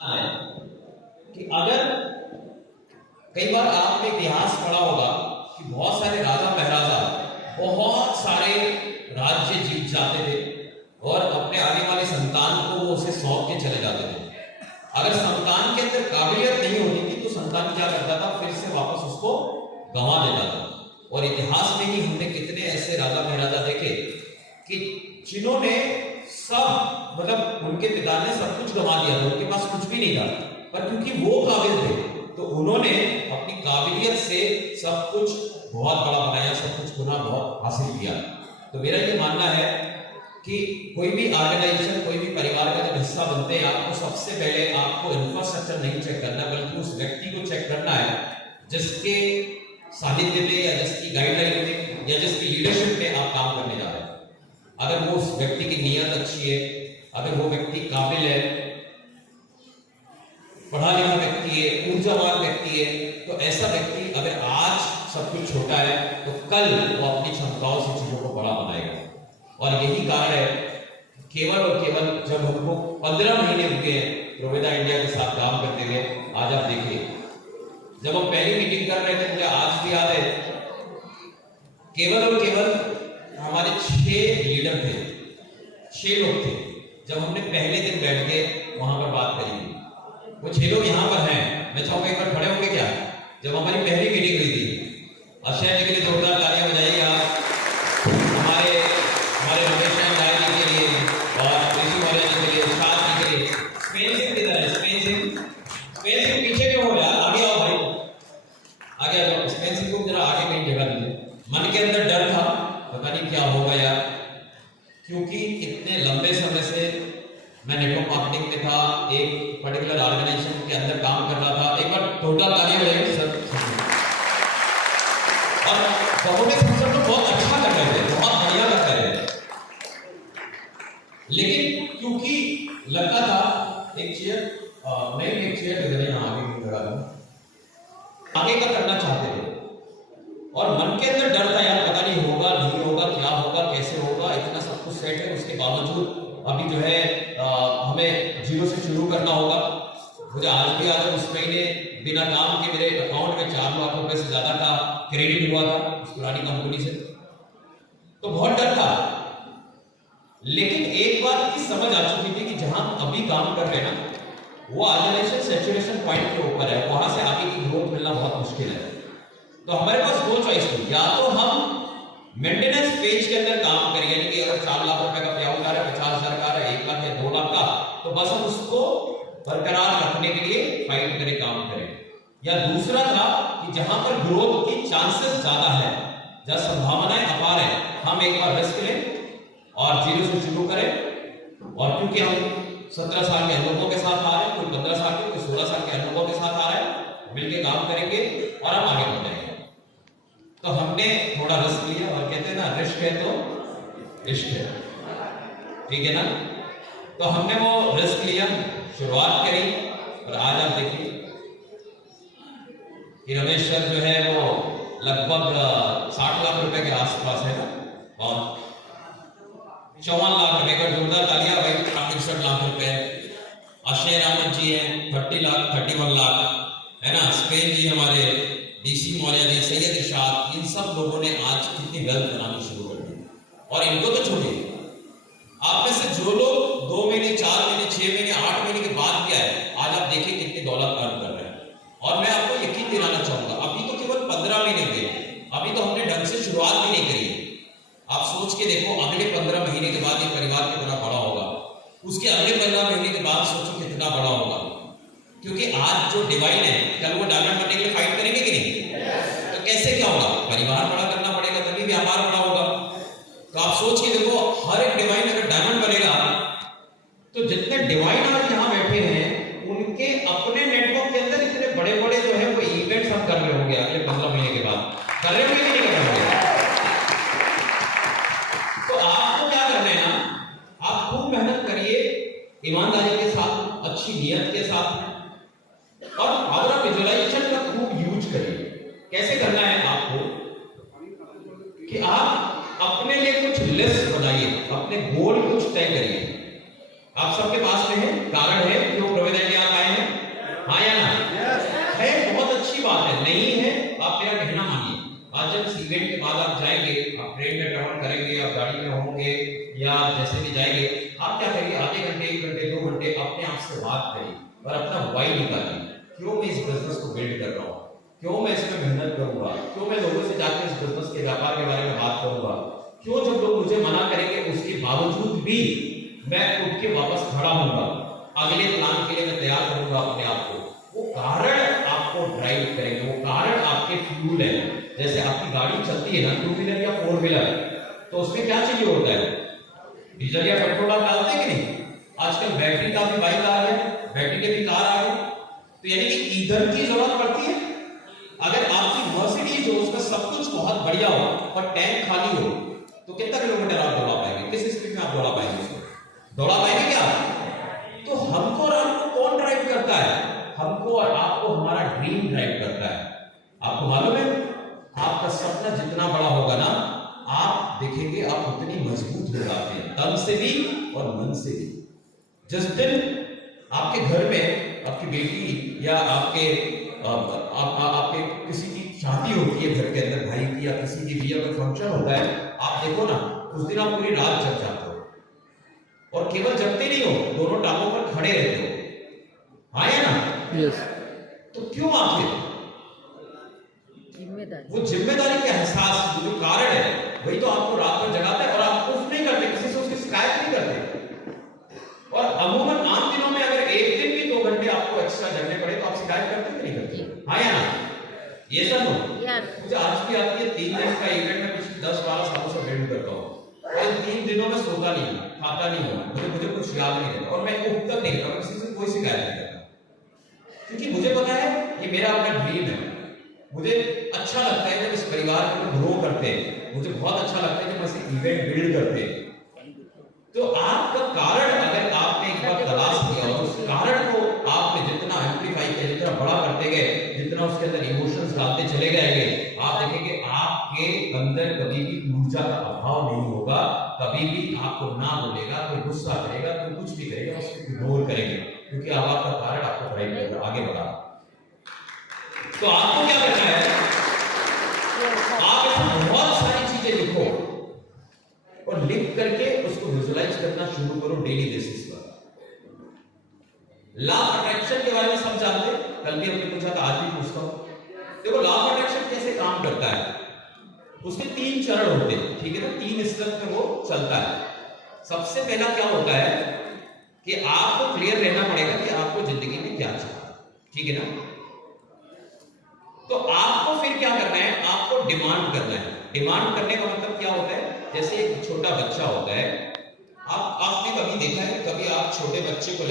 है कि अगर कई बार आपने इतिहास पढ़ा होगा कि बहुत सारे राजा महाराजा बहुत सारे राज्य जीत जाते थे और अपने आने वाले संतान को वो उसे सौंप के चले जाते थे। अगर संतान के अंदर काबिलियत नहीं होती थी तो संतान क्या करता था, फिर से वापस उसको गंवा देता था। और इतिहास में ही हमने कितने ऐसे राजा महाराजा देखे कि जिन्होंने सब मतलब उनके पिता ने सब कुछ गंवा दिया था, उनके पास कुछ भी नहीं था, पर क्योंकि वो काबिल थे तो उन्होंने अपनी काबिलियत से सब कुछ बहुत बड़ा बनाया, सब कुछ गुना बहुत हासिल किया। तो मेरा ये मानना है कि कोई भी ऑर्गेनाइजेशन, कोई भी परिवार का जब हिस्सा बनते हैं, आपको सबसे पहले आपको इंफ्रास्ट्रक्चर नहीं चेक करना, बल्कि उस व्यक्ति को चेक करना है जिसके सानिध्य में या जिसकी गाइडलाइन में या जिसकी लीडरशिप में आप काम करने जा रहे हैं। अगर वो उस व्यक्ति की नीयत अच्छी है, अगर वो व्यक्ति काबिल है, पढ़ा लिखा व्यक्ति है, ऊर्जावान व्यक्ति है, तो ऐसा व्यक्ति अगर आज सब कुछ छोटा है तो कल वो अपनी क्षमताओं से चीजों को बड़ा बनाएगा। और यही कारण है केवल और केवल जब हमको 15 महीने हुए प्रोविदा इंडिया के साथ काम करते हुए, आज आप देखिए जब हम पहली मीटिंग कर रहे थे, मुझे आज भी याद है, केवल और केवल हमारे 6 लीडर थे, 6 लोग थे। जब हमने पहले दिन बैठ के वहां पर बात करी, वो 6 लोग यहाँ पर हैं, मैं चाहूंगा एक बार खड़े होंगे क्या? जब हमारी पहली मीटिंग हुई थी, अक्षय जी के लिए जोरदार तालियां बजाइए आप, हमारे रमेश राय जी के लिए और ऋषि मौर्य जी के लिए, उस्ताद जी के लिए। स्पेन सिंह किधर है? स्पेन सिंह पीछे क्यों हो रहा है? आगे आओ भाई, आगे आ जाओ। स्पेन सिंह को जरा आगे कहीं जगह दीजिए। मन के अंदर डर था, पता नहीं क्या होगा यार, क्योंकि इतने लंबे समय से मैं नेटवर्क मार्केटिंग में था, एक पर्टिकुलर ऑर्गेनाइजेशन के अंदर काम कर रहा था। एक बार टोटल तालियां बजाइए सर। और सबों में सब तो बहुत अच्छा कर रहे थे, बहुत बढ़िया कर रहे थे, लेकिन क्योंकि लगता था एक चेयर नहीं, एक चेयर इधर यहाँ आगे लगा दूं, आगे का करना चाहते थे और मन के अंदर डर था यार, पता नहीं होगा नहीं होगा, क्या होगा कैसे होगा, इतना सब कुछ सेट है, उसके बावजूद अभी जो है हमें जीरो से शुरू करना होगा। मुझे आज भी याद है उस महीने बिना काम के मेरे अकाउंट में 4 लाख रुपए से ज्यादा का क्रेडिट हुआ था उस पुरानी कंपनी से, तो बहुत डर था। लेकिन एक बात की समझ आ चुकी थी कि जहां अभी काम कर रहे हैं ना, वो ऑर्गेनाइजेशन सैचुरेशन पॉइंट के ऊपर है, वहां से आगे की ग्रोथ मिलना बहुत मुश्किल है। तो हमारे पास 2 चॉइस थी, या तो हम मेंटेनेंस पेज के अंदर काम करें, यानी कि अगर 4 लाख रुपए का पेआउट आ रहा है, 50,000 का आ रहा है, 1 लाख या 2 लाख का, तो बस हम उसको बरकरार रखने के लिए फाइट करें, काम करें। या दूसरा था कि जहां पर ग्रोथ की चांसेस ज्यादा है, जहां संभावनाएं अपार है, हम एक बार रिस्क लें और जीरो से शुरू करें। और क्योंकि हम 17 साल के अनुभवों के साथ आ रहे हैं, कोई 15 साल के, कोई 16 साल के अनुभव के साथ आ रहा है, मिलकर काम करेंगे और हम आगे बढ़ जाएंगे। तो हमने थोड़ा रिस्क लिया, और कहते हैं ना, रिस्क है तो इश्क है, ठीक है ना? तो हमने वो रिस्क लिया, शुरुआत करी, और आज आप देखिए कि रमेश सर जो है वो लगभग 60 लाख रुपए के आसपास है ना, और 54 लाख रुपए का, जोरदार तालियां भाई, 61 लाख रुपए। अक्षय रामन जी हैं 30 लाख, 31 लाख है ना। स्पेन जी हमारे, ऋषि मौर्य जी, सैयद इरशाद, इन सब लोगों ने आज कितनी वेल्थ बनानी शुरू कर दी। और इनको तो छोड़िए, आप में से जो लोग 2 महीने, 4 महीने, 6 महीने, 8 महीने के बाद भी आए, आज आप देखिए कितनी दौलत अर्न कर रहे हैं। और मैं आपको यकीन दिलाना चाहूंगा, अभी तो केवल 15 महीने हुए, अभी तो हमने ढंग से शुरुआत भी नहीं करी है। आप सोच के देखो, अगले 15 महीने के बाद ये परिवार कितना बड़ा होगा, उसके अगले 15 महीने के बाद सोचो कितना बड़ा होगा। क्योंकि आज जो डिवाइन है, कल वो डायमंड बनने के लिए फाइट करेंगे कि नहीं? तो कैसे क्या होगा? परिवार बड़ा करना पड़ेगा, तभी व्यापार बड़ा होगा। तो आप सोच के देखो, हर एक डिवाइन अगर डायमंड बनेगा, तो जितने डिवाइन आज यहाँ बैठे हैं, उनके अपने नेटवर्क के अंदर इतने बड़े बड़े जो है वो इवेंट्स हम कर रहे होंगे अगले 15 महीने के बाद। कर रहे होंगे कि नहीं कर रहे होंगे? तो आपको क्या करना है ना, आप खूब मेहनत करिए, ईमानदारी के साथ, अच्छी नियत के साथ, और पावर ऑफ विजुअलाइजेशन का खूब यूज करिए। कैसे करना है आपको कि आप अपने लिए कुछ लिस्ट बनाइए, अपने गोल कुछ तय करिए। आप सबके पास में है, कारण है क्यों प्रोविदा इंडिया आए हैं, आज जब इस इवेंट के बाद आप जाएंगे, आप ट्रेन में ट्रैवल करेंगे, आप गाड़ी में होंगे या जैसे भी जाएंगे, आप क्या करिए, आधे घंटे, 1 घंटे, 2 घंटे अपने आप से बात करिए और अपना वाई निकालिए। क्यों मैं इस बिजनेस को बिल्ड कर रहा हूँ, क्यों मैं इसमें मेहनत करूंगा, क्यों मैं लोगों से जाकर इस बिजनेस के व्यापार के बारे में बात करूंगा, क्यों जब लोग मुझे मना करेंगे उसके बावजूद भी मैं उठ के वापस खड़ा होऊंगा, अगले प्लान के लिए मैं तैयार करूंगा अपने आप को। वो कारण आपको ड्राइव करेंगे, वो कारण आपके फ्यूल है। जैसे आपकी गाड़ी चलती है ना, 2 व्हीलर या 4 व्हीलर, तो उसमें क्या चाहिए होता है, डीजल या पेट्रोल आप डालते हैं कि नहीं। आजकल बैटरी का भी बाइक आ गया, बैटरी के भी कार आ गए, तो यानी कि ईंधन की जरूरत पड़ती है। अगर आपकी मर्सिडीज हो, उसका सब कुछ बहुत बढ़िया हो और टैंक खाली हो, तो कितना किलोमीटर आप दौड़ा पाएंगे, किस स्पीड में आप दौड़ा पाएंगे उसको, दौड़ा पाएंगे क्या। तो हमको और आपको कौन ड्राइव करता है, हमको और आपको हमारा ड्रीम ड्राइव करता है। आपको मालूम है, आपका सपना जितना बड़ा होगा ना, आप देखेंगे आप उतनी मजबूत हो जाते हैं, तन से भी और मन से भी। जिस दिन आपके घर में आपकी बेटी या आपके आपके किसी की शादी होती है घर के अंदर, भाई की या किसी की भी अगर फंक्शन होता है, आप देखो ना, उस दिन आप पूरी रात जग जाते हो, और केवल जगते नहीं हो, दोनों टांगों पर खड़े रहते हो, हाँ या ना। यस। तो क्यों आखिर, वो जिम्मेदारी का एहसास, जो कारण है, वही तो आपको रात में जगाता है, और आप उफ नहीं करते, किसी से उसकी शिकायत नहीं करते। और अमूमन आम दिनों में अगर एक दिन भी 2 घंटे आपको एक्स्ट्रा जगने पड़े तो आप शिकायत करते कि नहीं करते, हाँ या ना। ये सब हो मुझे आज भी आती है, 3 दिन का इवेंट में पिछले 10-12 सालों से बिल्ड करता हूँ, और 3 दिनों में सोता नहीं हूँ, खाता नहीं हूँ, मुझे कुछ याद नहीं रहता, और मैं उठ तक नहीं करता, किसी से कोई शिकायत नहीं करता, क्योंकि मुझे पता है ये मेरा अपना ड्रीम है। मुझे अच्छा लगता है जब इस परिवार को ग्रो करते हैं, मुझे बहुत अच्छा लगता है जब ऐसे इवेंट बिल्ड करते हैं। तो आपका कारण अगर आपने एक बार तलाश किया और उस कारण को आपने जितना एम्प्लीफाई किया, जितना बड़ा करते गए, जितना उसके अंदर इमोशंस डालते चले गए, आप देखेंगे आपके अंदर कभी भी ऊर्जा का अभाव नहीं होगा, कभी भी आपको ना बोलेगा, कोई गुस्सा करेगा, कोई कुछ भी करेगा, उसको इग्नोर करेंगे, क्योंकि अब आपका कारण आपको ड्राइव करेगा, आगे बढ़ा। तो आपको क्या करना है, आप इसमें बहुत सारी चीजें लिखो और लिख करके उसको विजुलाइज करना शुरू करो डेली बेसिस पर। लॉ ऑफ अट्रैक्शन के बारे में सब जानते हैं, कल भी हमने पूछा था, आज भी पूछता हूं। देखो लॉ ऑफ अट्रैक्शन कैसे काम करता है, उसके 3 चरण होते हैं, ठीक है ना, 3 स्टेप में वो चलता है। सबसे पहला क्या होता है कि आपको क्लियर रहना पड़ेगा कि आपको जिंदगी में क्या चाहिए, ठीक है ना। तो आपको फिर क्या करना है, आपको डिमांड करना है। डिमांड करने का मतलब क्या होता है, जैसे एक छोटा बच्चा होता है, आपने कभी देखा है, कभी आप छोटे बच्चे को